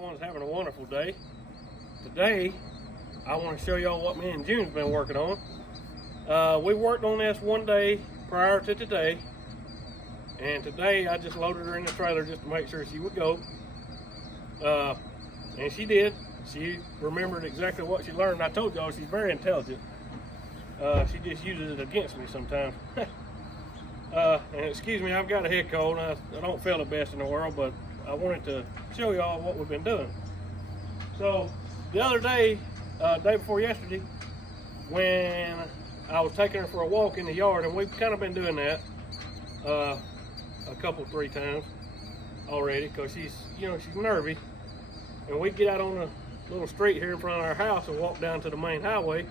everyone's having a wonderful day. Today, I want to show y'all what me and June's been working on. We worked on this one day prior to today, and today I just loaded her in the trailer just to make sure she would go. And she did. She remembered exactly what she learned. I told y'all she's very intelligent. She just uses it against me sometimes. And excuse me, I've got a head cold. I don't feel the best in the world, but I wanted to show y'all what we've been doing. So the other day, day before yesterday, when I was taking her for a walk in the yard, and we've kind of been doing that a couple, 3 times already, because she's nervy. And we get out on a little street here in front of our house and walk down to the main highway.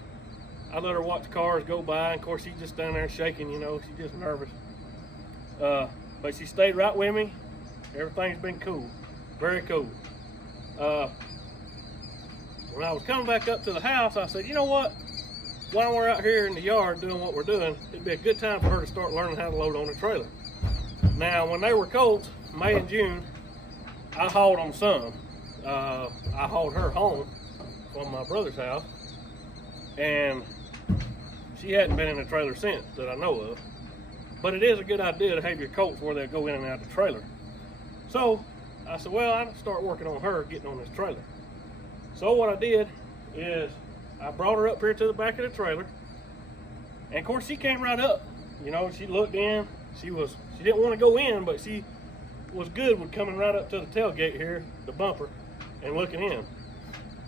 I let her watch cars go by, and of course she's just down there shaking, she's just nervous. But she stayed right with me. Everything's been cool, very cool. When I was coming back up to the house, I said, you know what? While we're out here in the yard doing what we're doing, it'd be a good time for her to start learning how to load on a trailer. Now, when they were colts, May and June, I hauled them some. I hauled her home from my brother's house, and she hadn't been in a trailer since that I know of. But it is a good idea to have your colts where they go in and out of the trailer. So I said, well, I'll start working on her getting on this trailer. So what I did is I brought her up here to the back of the trailer, and of course she came right up. She looked in. She didn't want to go in, but she was good with coming right up to the tailgate here, the bumper, and looking in.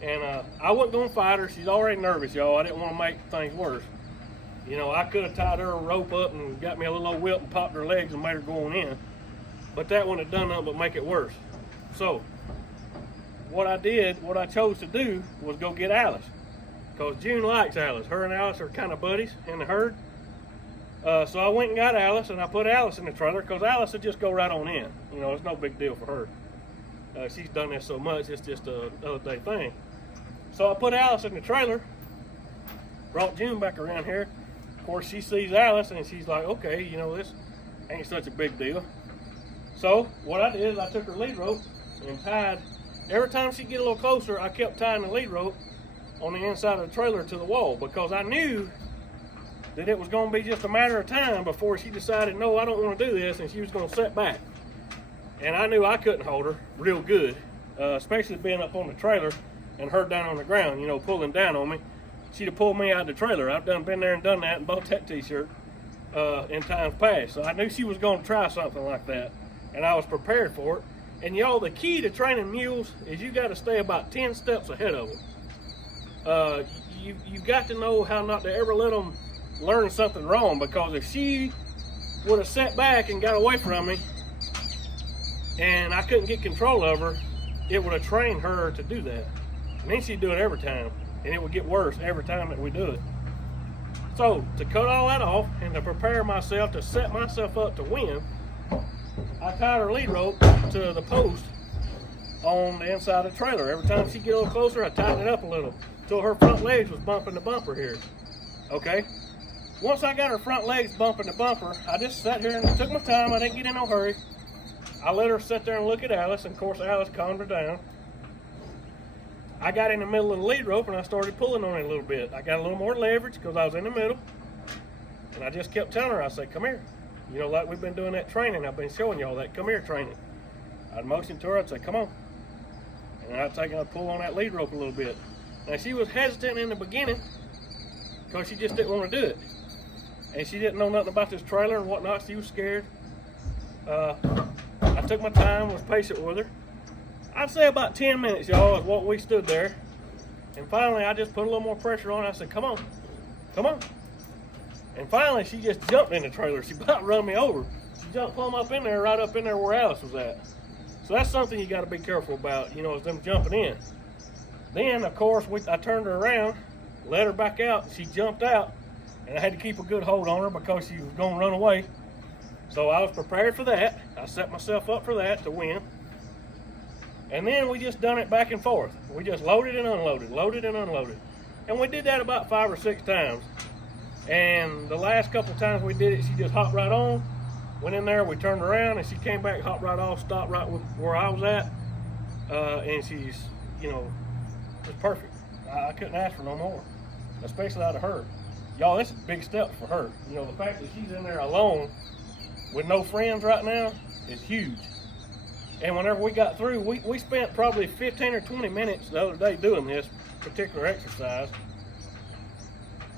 And I wasn't going to fight her. She's already nervous, y'all. I didn't want to make things worse. I could have tied her a rope up and got me a little old whip and popped her legs and made her go on in. But that wouldn't have done nothing but make it worse. So what I chose to do was go get Alice. Because June likes Alice. Her and Alice are kind of buddies in the herd. So I went and got Alice, and I put Alice in the trailer because Alice would just go right on in. It's no big deal for her. She's done this so much, it's just another day thing. So I put Alice in the trailer, brought June back around here. Of course, she sees Alice, and she's like, okay, this ain't such a big deal. So what I did is I took her lead rope and tied, every time she'd get a little closer, I kept tying the lead rope on the inside of the trailer to the wall, because I knew that it was going to be just a matter of time before she decided, no, I don't want to do this, and she was going to set back. And I knew I couldn't hold her real good, especially being up on the trailer and her down on the ground, pulling down on me. She'd have pulled me out of the trailer. I've been there and done that and bought that t-shirt in times past. So I knew she was going to try something like that, and I was prepared for it. And y'all, the key to training mules is you got to stay about 10 steps ahead of them. You've got to know how not to ever let them learn something wrong, because if she would have sat back and got away from me and I couldn't get control of her, it would have trained her to do that. And then she'd do it every time, and it would get worse every time that we do it. So to cut all that off and to prepare myself to set myself up to win, I tied her lead rope to the post on the inside of the trailer. Every time she'd get a little closer, I tightened it up a little until her front legs was bumping the bumper here. Okay? Once I got her front legs bumping the bumper, I just sat here and took my time. I didn't get in no hurry. I let her sit there and look at Alice, and of course Alice calmed her down. I got in the middle of the lead rope and I started pulling on it a little bit. I got a little more leverage because I was in the middle, and I just kept telling her, I said, come here. Like we've been doing that training. I've been showing y'all that come here training. I'd motion to her, I'd say, come on. And I'd pull on that lead rope a little bit. Now she was hesitant in the beginning because she just didn't want to do it. And she didn't know nothing about this trailer and whatnot. She was scared. I took my time, was patient with her. I'd say about 10 minutes, y'all, is what we stood there. And finally, I just put a little more pressure on. I said, come on, come on. And finally, she just jumped in the trailer. She about run me over. She jumped plumb up in there, right up in there where Alice was at. So that's something you got to be careful about, is them jumping in. Then, of course, I turned her around, let her back out. She jumped out, and I had to keep a good hold on her because she was going to run away. So I was prepared for that. I set myself up for that to win. And then we just done it back and forth. We just loaded and unloaded, loaded and unloaded. And we did that about 5 or 6 times. And the last couple times we did it, she just hopped right on, went in there, we turned around, and she came back, hopped right off, stopped right where I was at. and she's, just perfect. I couldn't ask for no more, especially out of her. Y'all, this is big steps for her. The fact that she's in there alone with no friends right now is huge. And whenever we got through, we spent probably 15 or 20 minutes the other day doing this particular exercise.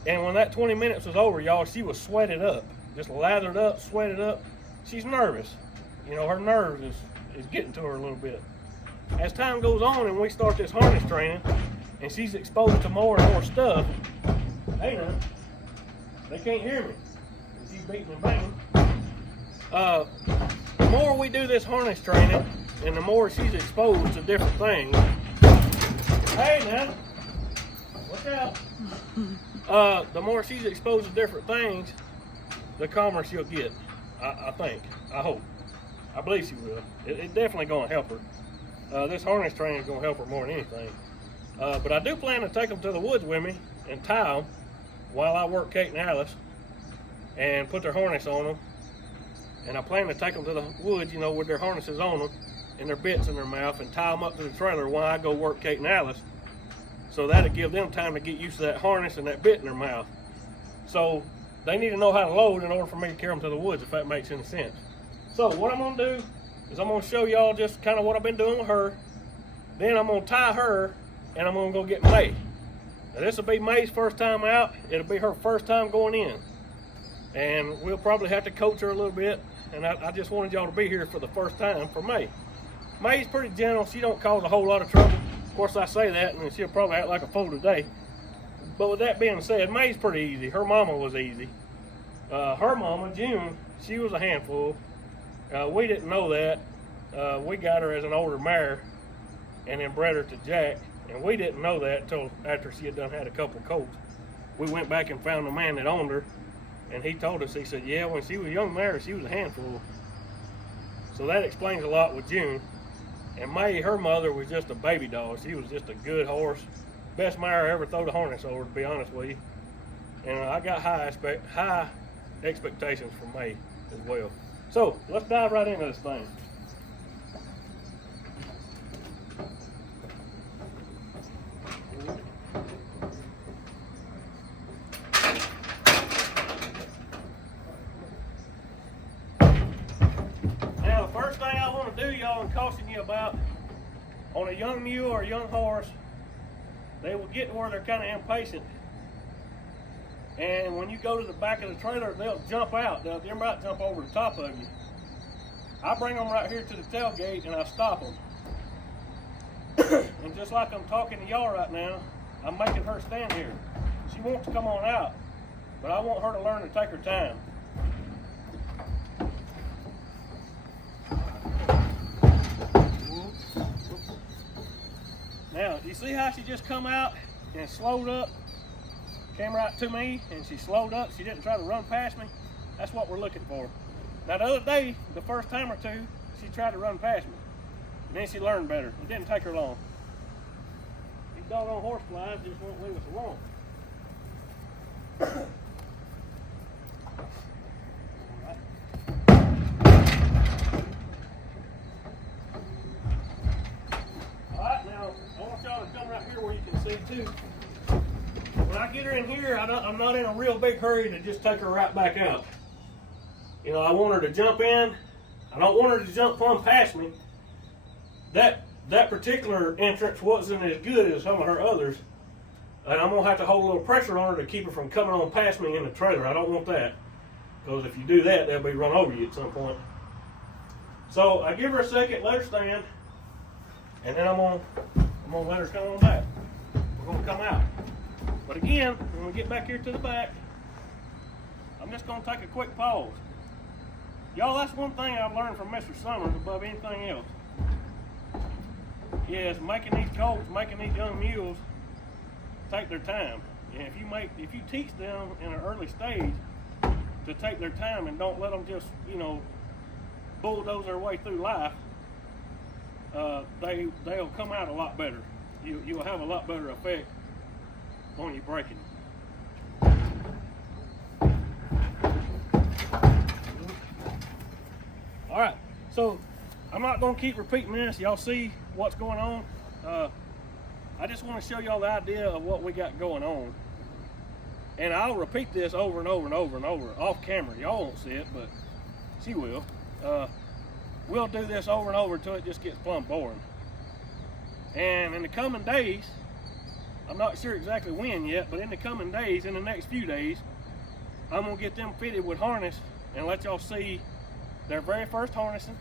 And when that 20 minutes was over, y'all, she was sweated up, just lathered up, sweated up. She's nervous. Her nerves is getting to her a little bit. As time goes on and we start this harness training, and she's exposed to more and more stuff, hey now, they can't hear me. She's beating and banging. The more we do this harness training, and the more she's exposed to different things, hey now, watch out. The more she's exposed to different things, the calmer she'll get. I think. I hope. I believe she will. It's definitely going to help her. This harness training is going to help her more than anything. But I do plan to take them to the woods with me and tie them while I work Kate and Alice and put their harness on them. And I plan to take them to the woods, with their harnesses on them and their bits in their mouth, and tie them up to the trailer while I go work Kate and Alice. So that'll give them time to get used to that harness and that bit in their mouth. So they need to know how to load in order for me to carry them to the woods, if that makes any sense. So what I'm going to do is I'm going to show y'all just kind of what I've been doing with her. Then I'm going to tie her, and I'm going to go get May. Now this will be May's first time out. It'll be her first time going in. And we'll probably have to coach her a little bit. And I just wanted y'all to be here for the first time for May. May's pretty gentle. She don't cause a whole lot of trouble. Of course, I say that, and she'll probably act like a fool today. But with that being said, May's pretty easy. Her mama was easy. Her mama, June, she was a handful. We didn't know that. We got her as an older mare and then bred her to Jack. And we didn't know that until after she had had a couple of colts. We went back and found the man that owned her. And he told us, he said, yeah, when she was a young mare, she was a handful. So that explains a lot with June. And May, her mother, was just a baby dog. She was just a good horse. Best mare I ever threw the harness over, to be honest with you. And I got high expectations for May as well. So let's dive right into this thing. Now, the first thing I want to do, y'all, and caution you about, on a young mule or a young horse, they will get to where they're kind of impatient. And when you go to the back of the trailer, they'll jump out. They might jump over the top of you. I bring them right here to the tailgate and I stop them. And just like I'm talking to y'all right now, I'm making her stand here. She wants to come on out, but I want her to learn to take her time. Now, you see how she just come out and slowed up? Came right to me and she slowed up. She didn't try to run past me. That's what we're looking for. Now, the other day, the first time or two, she tried to run past me. And then she learned better. It didn't take her long. These doggone horseflies just won't leave us alone. Alright, now, I want y'all to come right here where you can see too. When I get her in here, I'm not in a real big hurry to just take her right back out. I want her to jump in. I don't want her to jump plumb past me. That particular entrance wasn't as good as some of her others. And I'm going to have to hold a little pressure on her to keep her from coming on past me in the trailer. I don't want that. Because if you do that, they'll be run over you at some point. So I give her a second, let her stand. And then I'm going to let her come on back. We're going to come out. But again, when we get back here to the back, I'm just going to take a quick pause. Y'all, that's one thing I've learned from Mr. Summers above anything else. Is making these colts, making these young mules take their time. And if you teach them in an early stage to take their time and don't let them just, bulldoze their way through life, they'll come out a lot better. You'll have a lot better effect on your braking. All right, so I'm not going to keep repeating this. Y'all see what's going on. I just want to show y'all the idea of what we got going on. And I'll repeat this over and over and over and over off camera. Y'all won't see it, but she will. We'll do this over and over until it just gets plumb boring. And in the coming days, I'm not sure exactly when yet, but in the coming days, in the next few days, I'm going to get them fitted with harness and let y'all see their very first harnessing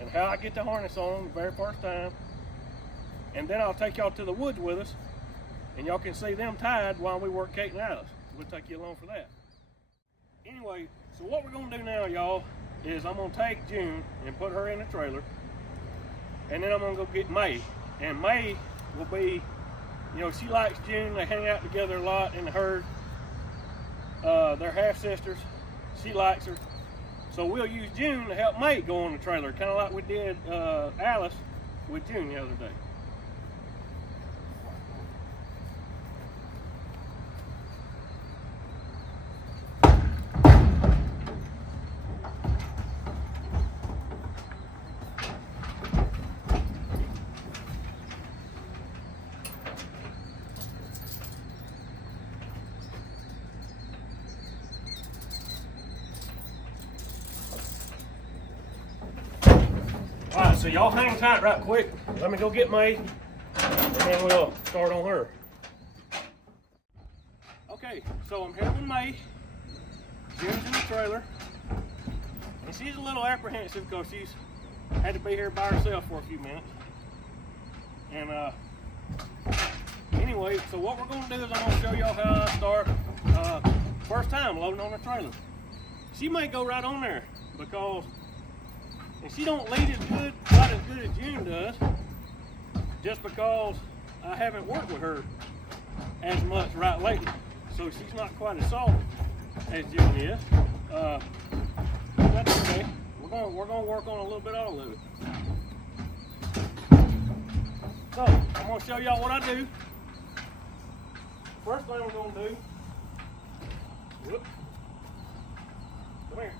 and how I get the harness on the very first time. And then I'll take y'all to the woods with us and y'all can see them tied while we work Kate and Alice. We'll take you along for that. Anyway, so what we're going to do now, y'all, is I'm going to take June and put her in the trailer, and then I'm going to go get May. And May will be, you know, she likes June. They hang out together a lot in the herd. They're half sisters. She likes her. So we'll use June to help May go on the trailer, kind of like we did Alice with June the other day. Alright, so y'all hang tight right quick. Let me go get May, and then we'll start on her. Okay, so I'm helping May. June's in the trailer. And she's a little apprehensive because she's had to be here by herself for a few minutes. And anyway, so what we're going to do is I'm going to show y'all how I start first time loading on the trailer. She may go right on there because and she don't lead as good, not as good as June does, just because I haven't worked with her as much right lately. So she's not quite as soft as June is. That's okay. We're gonna work on a little bit all of it. So I'm gonna show y'all what I do. First thing we're gonna do. Whoop. Come here.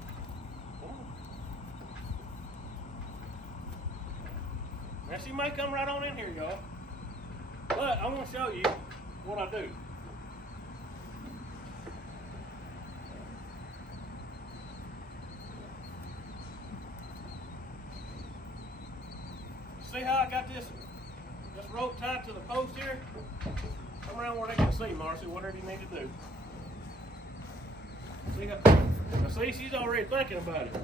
Now she may come right on in here, y'all, but I'm going to show you what I do. See how I got this rope tied to the post here? Come around where they can see, Marcy, whatever you need to do. See how, now see, she's already thinking about it.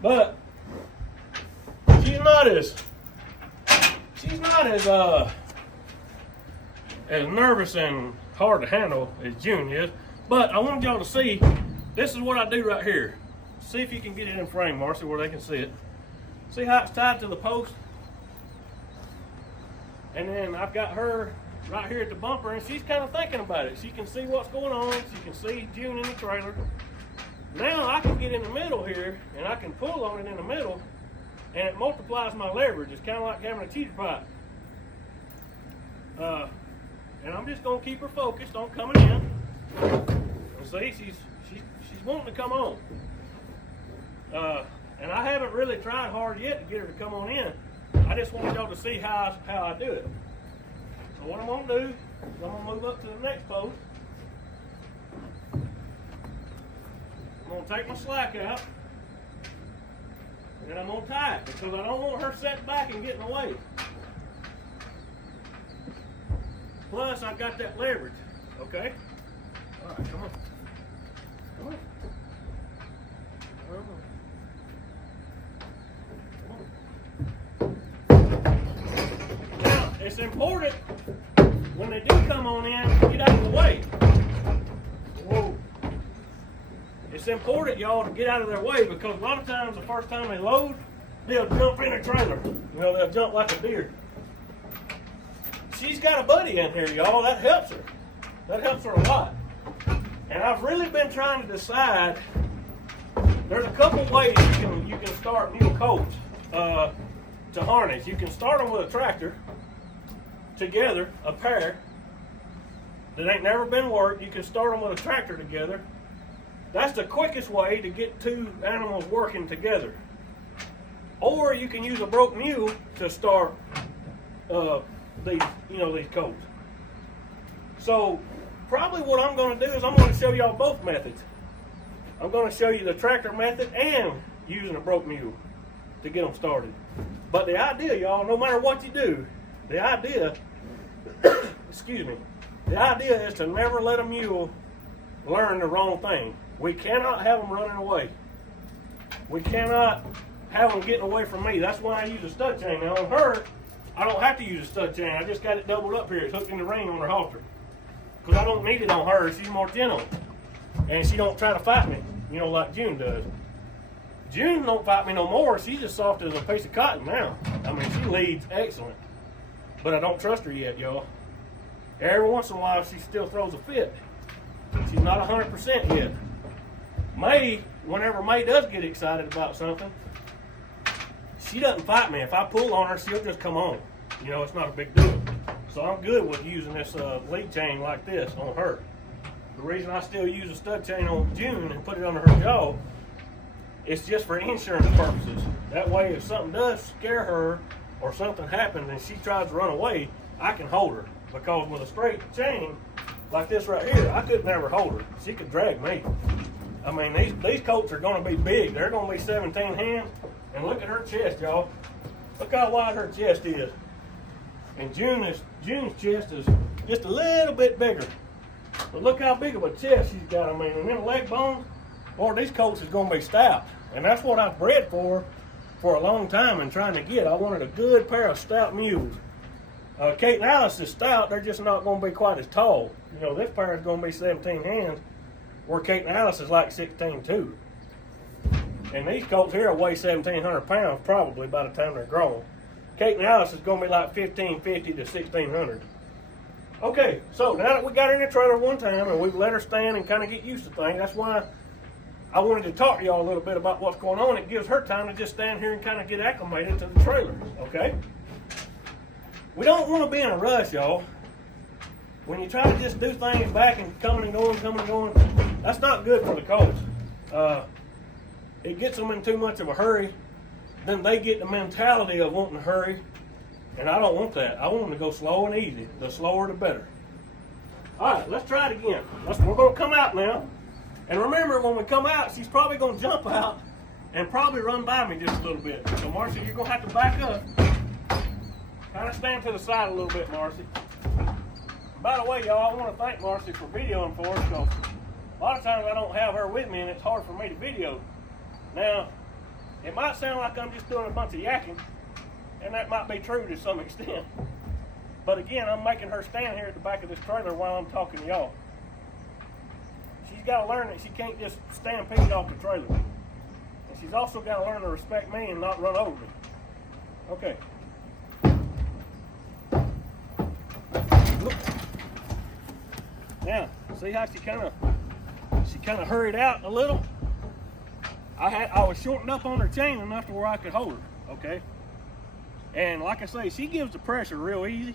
But she's not as nervous and hard to handle as June is. But I want y'all to see, this is what I do right here. See if you can get it in frame, Marcy, where they can see it. See how it's tied to the post? And then I've got her right here at the bumper, and she's kind of thinking about it. She can see what's going on. She can see June in the trailer. Now I can get in the middle here, and I can pull on it in the middle, and it multiplies my leverage. It's kind of like having a cheater pipe. And I'm just going to keep her focused on coming in. And see, she's wanting to come on. And I haven't really tried hard yet to get her to come on in. I just want y'all to see how I do it. So what I'm going to do is I'm going to move up to the next post. I'm going to take my slack out, and then I'm going to tie it because I don't want her set back and get in the way. Plus, I've got that leverage, okay? All right, come on. Come on. Now, it's important when they do come on in, get out of the way. Whoa. It's important, y'all, to get out of their way because a lot of times the first time they load, they'll jump in a trailer. You know, they'll jump like a deer. She's got a buddy in here, y'all. That helps her. That helps her a lot. And I've really been trying to decide. There's a couple ways you can start mule colts to harness. You can start them with a tractor together, a pair that ain't never been worked. You can start them with a tractor together. That's the quickest way to get two animals working together. Or you can use a broke mule to start these colts. So probably what I'm going to do is I'm going to show y'all both methods. I'm going to show you the tractor method and using a broke mule to get them started. But the idea, y'all, no matter what you do, the idea, excuse me, the idea is to never let a mule learn the wrong thing. We cannot have them running away. We cannot have them getting away from me. That's why I use a stud chain. Now on her, I don't have to use a stud chain. I just got it doubled up here. It's hooked in the ring on her halter. Because I don't need it on her. She's more gentle. And she don't try to fight me, like June does. June don't fight me no more. She's just soft as a piece of cotton now. I mean, she leads excellent. But I don't trust her yet, y'all. Every once in a while, she still throws a fit. She's not 100% yet. May, whenever May does get excited about something, she doesn't fight me. If I pull on her, she'll just come on. It's not a big deal. So I'm good with using this lead chain like this on her. The reason I still use a stud chain on June and put it under her jaw, it's just for insurance purposes. That way, if something does scare her or something happens and she tries to run away, I can hold her. Because with a straight chain like this right here, I could never hold her. She could drag me. I mean, these colts are going to be big. They're going to be 17 hands. And look at her chest, y'all. Look how wide her chest is. And June's chest is just a little bit bigger. But look how big of a chest she's got. I mean, and them leg bones, boy, these colts is going to be stout. And that's what I've bred for a long time and trying to get. I wanted a good pair of stout mules. Kate and Alice is stout. They're just not going to be quite as tall. This pair is going to be 17 hands, where Kate and Alice is like 16 too. And these colts here will weigh 1,700 pounds probably by the time they're grown. Kate and Alice is going to be like 1,550 to 1,600. Okay, so now that we got her in the trailer one time and we've let her stand and kind of get used to things, that's why I wanted to talk to y'all a little bit about what's going on. It gives her time to just stand here and kind of get acclimated to the trailer, okay? We don't want to be in a rush, y'all. When you try to just do things back and coming and going, that's not good for the colts. It gets them in too much of a hurry. Then they get the mentality of wanting to hurry. And I don't want that. I want them to go slow and easy. The slower, the better. All right, let's try it again. We're going to come out now. And remember, when we come out, she's probably going to jump out and probably run by me just a little bit. So, Marcy, you're going to have to back up. Kind of stand to the side a little bit, Marcy. By the way, y'all, I want to thank Marcy for videoing for us, because a lot of times I don't have her with me and it's hard for me to video. Now, it might sound like I'm just doing a bunch of yakking, and that might be true to some extent. But again, I'm making her stand here at the back of this trailer while I'm talking to y'all. She's got to learn that she can't just stampede off the trailer. And she's also got to learn to respect me and not run over me. Okay. Now, see how she kind of hurried out a little? I was shortened up on her chain enough to where I could hold her, okay? And like I say, she gives the pressure real easy.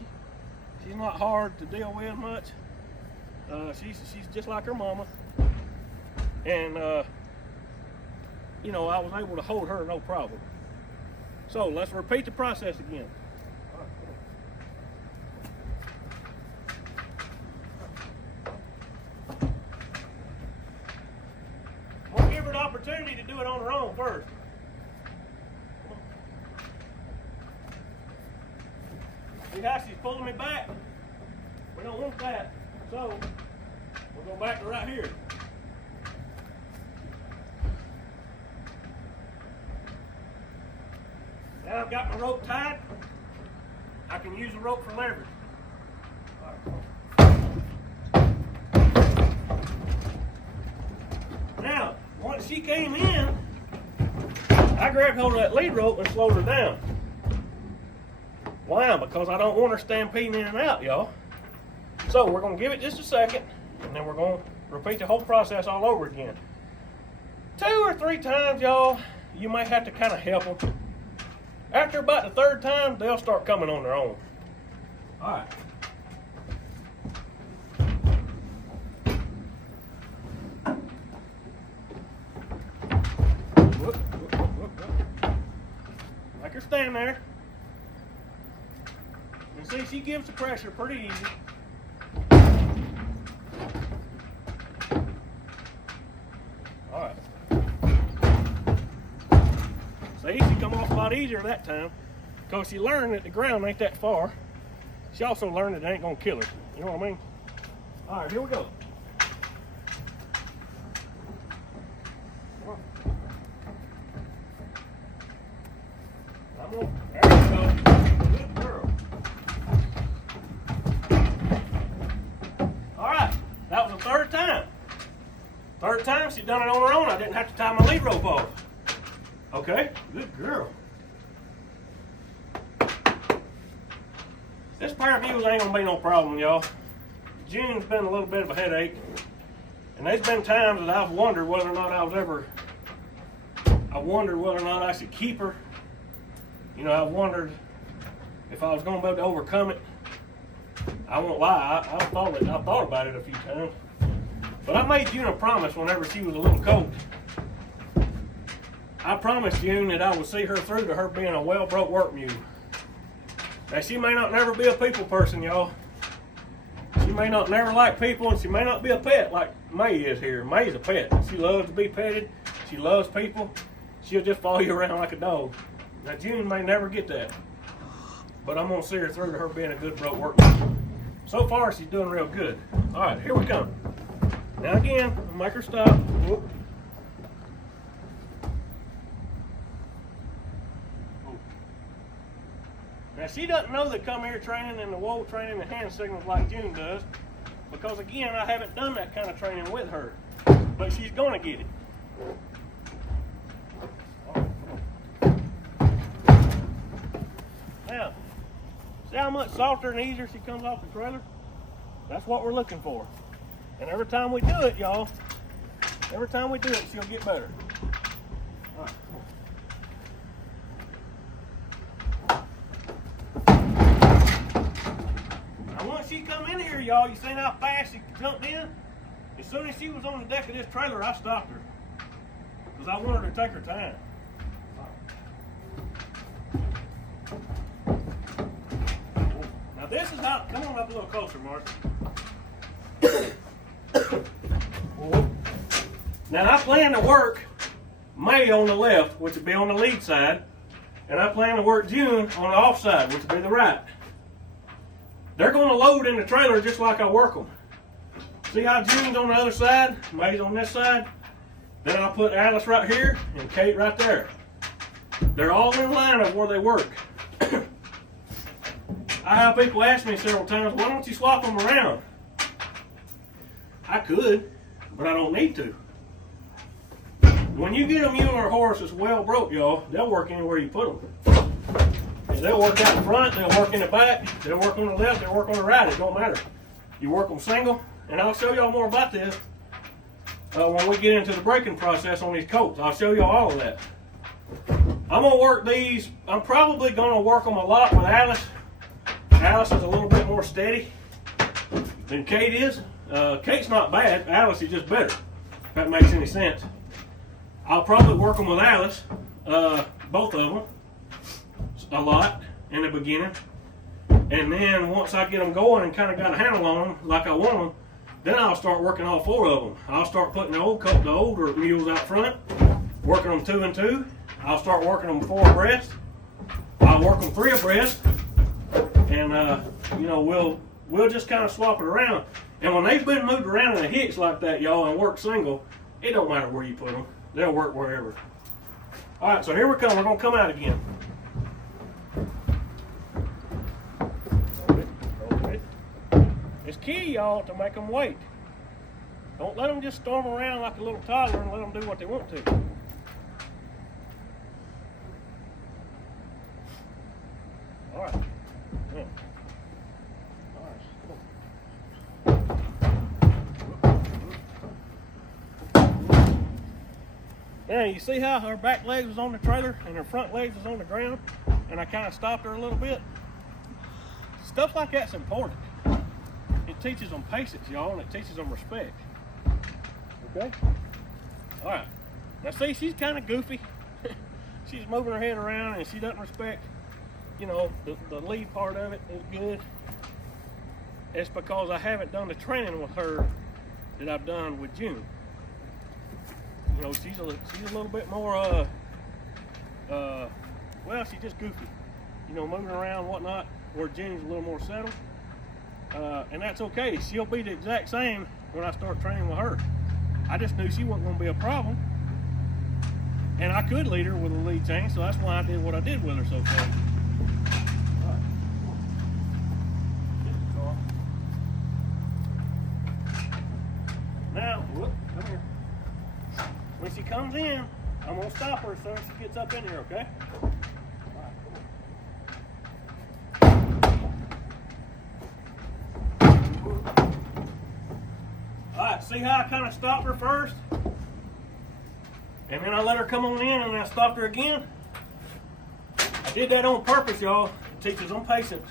She's not hard to deal with much. She's just like her mama. And, I was able to hold her no problem. So let's repeat the process again. We'll give her the opportunity to do it on her own first. See how she's pulling me back? We don't want that. So we'll go back to right here. Now I've got my rope tied. I can use the rope for leverage. Now, once she came in, I grabbed hold of that lead rope and slowed her down. Why? Because I don't want her stampeding in and out, y'all. So we're going to give it just a second, and then we're going to repeat the whole process all over again. 2 or 3 times, y'all, you might have to kind of help them. After about the 3rd time, they'll start coming on their own. All right. stand there. And see, she gives the pressure pretty easy. All right. See, she come off a lot easier that time because she learned that the ground ain't that far. She also learned that it ain't gonna kill her. You know what I mean? All right, here we go. There we go. Good girl. All right, that was the third time. Third time she done it on her own. I didn't have to tie my lead rope off. Okay, good girl. This pair of mules ain't gonna be no problem, y'all. June's been a little bit of a headache, and there's been times that I've wondered whether or not I should keep her. You know, I wondered if I was gonna be able to overcome it. I won't lie, I thought about it a few times. But I made June a promise whenever she was a little colt. I promised June that I would see her through to her being a well-broke work mule. Now, she may not never be a people person, y'all. She may not never like people, and she may not be a pet like May is here. May's a pet. She loves to be petted. She loves people. She'll just follow you around like a dog. Now, June may never get that, but I'm going to see her through to her being a good broke work mule. So far, she's doing real good. All right, here we come. Now, again, I'll make her stop. Whoop. Now, she doesn't know the come here training and the whoa training and hand signals like June does, because again, I haven't done that kind of training with her, but she's going to get it. Now, see how much softer and easier she comes off the trailer? That's what we're looking for. And every time we do it, y'all, she'll get better. All right. Once she come in here, y'all, you seen how fast she jumped in? As soon as she was on the deck of this trailer, I stopped her. Because I wanted her to take her time. Now this is how, come on up a little closer, Mark. Now I plan to work May on the left, which would be on the lead side. And I plan to work June on the off side, which would be the right. They're going to load in the trailer just like I work them. See how June's on the other side, May's on this side? Then I'll put Alice right here and Kate right there. They're all in line of where they work. I have people ask me several times, why don't you swap them around? I could, but I don't need to. When you get a mule or a horse that's well broke, y'all, they'll work anywhere you put them. They'll work out in front, they'll work in the back, they'll work on the left, they'll work on the right, it don't matter. You work them single, and I'll show y'all more about this when we get into the breaking process on these colts. I'll show y'all all of that. I'm going to work these, I'm probably going to work them a lot with Alice. Alice is a little bit more steady than Kate is. Kate's not bad, Alice is just better, if that makes any sense. I'll probably work them with Alice, both of them, a lot in the beginning, and then once I get them going and kind of got a handle on them like I want them, then I'll start working all four of them. I'll start putting the older mules out front, working them 2 and 2. I'll start working them 4 abreast. I'll work them 3 abreast, and you know, we'll just kind of swap it around. And when they've been moved around in a hitch like that, y'all, and work single, it don't matter where you put them. They'll work wherever. All right, so here we come. We're gonna come out again. It's key, y'all, to make them wait. Don't let them just storm around like a little toddler and let them do what they want to. All right. Yeah. All right. Yeah, you see how her back legs was on the trailer and her front legs was on the ground, and I kind of stopped her a little bit? Stuff like that's important. It teaches them patience, y'all, and it teaches them respect. Okay? All right. Now, see, she's kind of goofy. she's moving her head around and she doesn't respect, you know, the lead part of it is good. It's because I haven't done the training with her that I've done with June. You know, she's a little bit more, well, she's just goofy. You know, moving around and whatnot, where June's a little more settled. And that's okay. She'll be the exact same when I start training with her. I just knew she wasn't going to be a problem. And I could lead her with a lead chain, so that's why I did what I did with her so far. Now, whoop, come here. When she comes in, I'm going to stop her as soon as she gets up in here, okay? Alright, see how I kind of stopped her first? And then I let her come on in and then I stopped her again? I did that on purpose, y'all. It teaches them patience.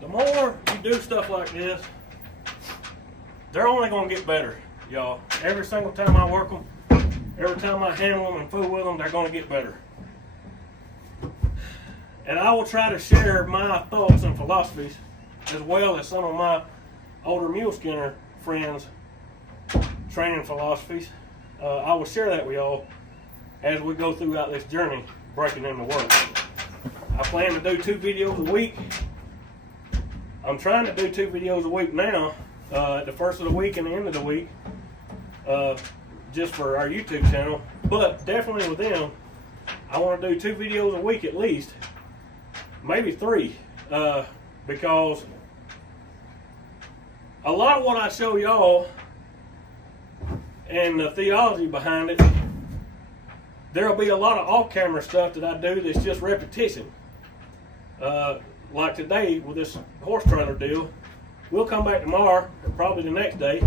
The more you do stuff like this, they're only going to get better, y'all. Every single time I work them, every time I handle them and fool with them, they're going to get better. And I will try to share my thoughts and philosophies as well as some of my older mule skinner friends' training philosophies. I will share that with y'all as we go throughout this journey, breaking into work. I plan to do 2 videos a week. I'm trying to do 2 videos a week now, at the first of the week and the end of the week, just for our YouTube channel. But definitely with them, I want to do 2 videos a week at least, maybe 3, because a lot of what I show y'all and the theology behind it, there'll be a lot of off-camera stuff that I do that's just repetition. Like today with this horse trailer deal, we'll come back tomorrow, or probably the next day,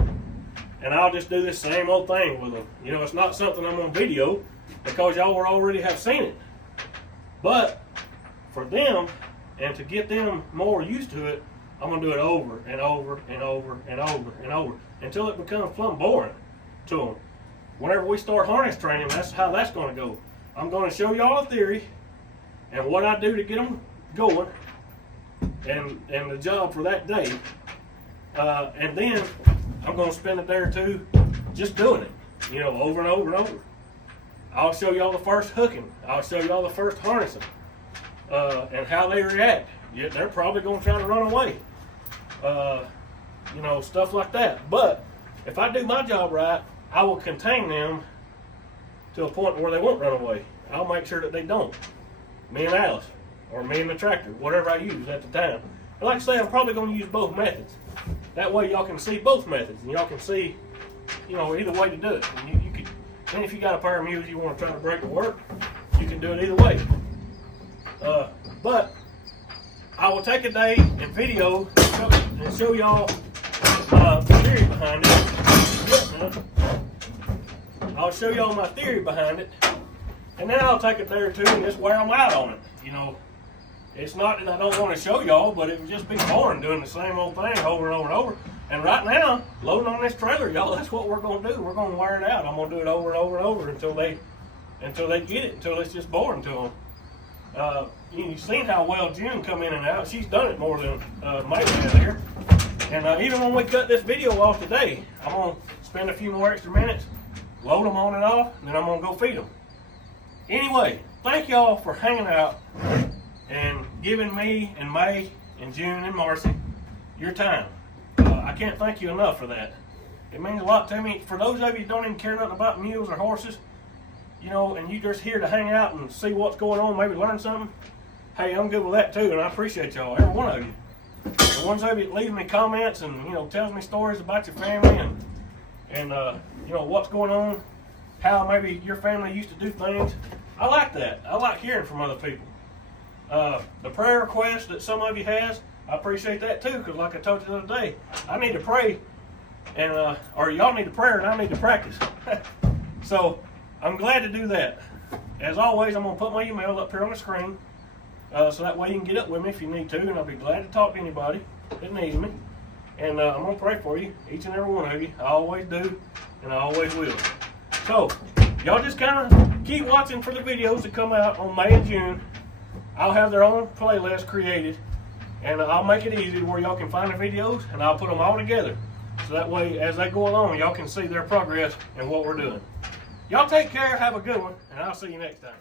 and I'll just do this same old thing with them. You know, it's not something I'm on video because y'all already have seen it. But for them, and to get them more used to it, I'm going to do it over and over and over and over and over until it becomes plumb boring to them. Whenever we start harness training, that's how that's going to go. I'm going to show y'all a theory and what I do to get them going and the job for that day. And then I'm going to spend a day or 2 just doing it, you know, over and over and over. I'll show y'all the first hooking. I'll show y'all the first harnessing. And how they react. Yeah, they're probably going to try to run away. You know, stuff like that. But if I do my job right, I will contain them to a point where they won't run away. I'll make sure that they don't. Me and Alice, or me and the tractor, whatever I use at the time. And like I say, I'm probably going to use both methods. That way y'all can see both methods, and y'all can see, you know, either way to do it. And you could, and if you got a pair of mules you want to try to break to work, you can do it either way. But I will take a day and video and show y'all the theory behind it. I'll show y'all my theory behind it, and then I'll take a day or 2 and just wear them out on it. You know, it's not that I don't want to show y'all, but it would just be boring doing the same old thing over and over and over. And right now, loading on this trailer, y'all, that's what we're going to do. We're going to wear it out. I'm going to do it over and over and over until they get it, until it's just boring to them. You've seen how well June come in and out. She's done it more than Maylee has here. And even when we cut this video off today, I'm going to spend a few more extra minutes, load them on and off, and then I'm going to go feed them. Anyway, thank y'all for hanging out and giving me and May and June and Marcy your time. I can't thank you enough for that. It means a lot to me. For those of you who don't even care nothing about mules or horses, you know, and you just here to hang out and see what's going on, maybe learn something, hey, I'm good with that too, and I appreciate y'all, every one of you. The ones of you that leave me comments and, you know, tells me stories about your family and you know, what's going on, how maybe your family used to do things. I like that. I like hearing from other people. The prayer request that some of you has, I appreciate that too, because like I told you the other day, I need to pray, and or y'all need to pray and I need to practice. So I'm glad to do that. As always, I'm going to put my email up here on the screen. so that way you can get up with me if you need to, and I'll be glad to talk to anybody that needs me. And I'm going to pray for you, each and every one of you. I always do, and I always will. So, y'all just kind of keep watching for the videos that come out on May and June. I'll have their own playlist created, and I'll make it easy where y'all can find the videos, and I'll put them all together. So that way, as they go along, y'all can see their progress and what we're doing. Y'all take care, have a good one, and I'll see you next time.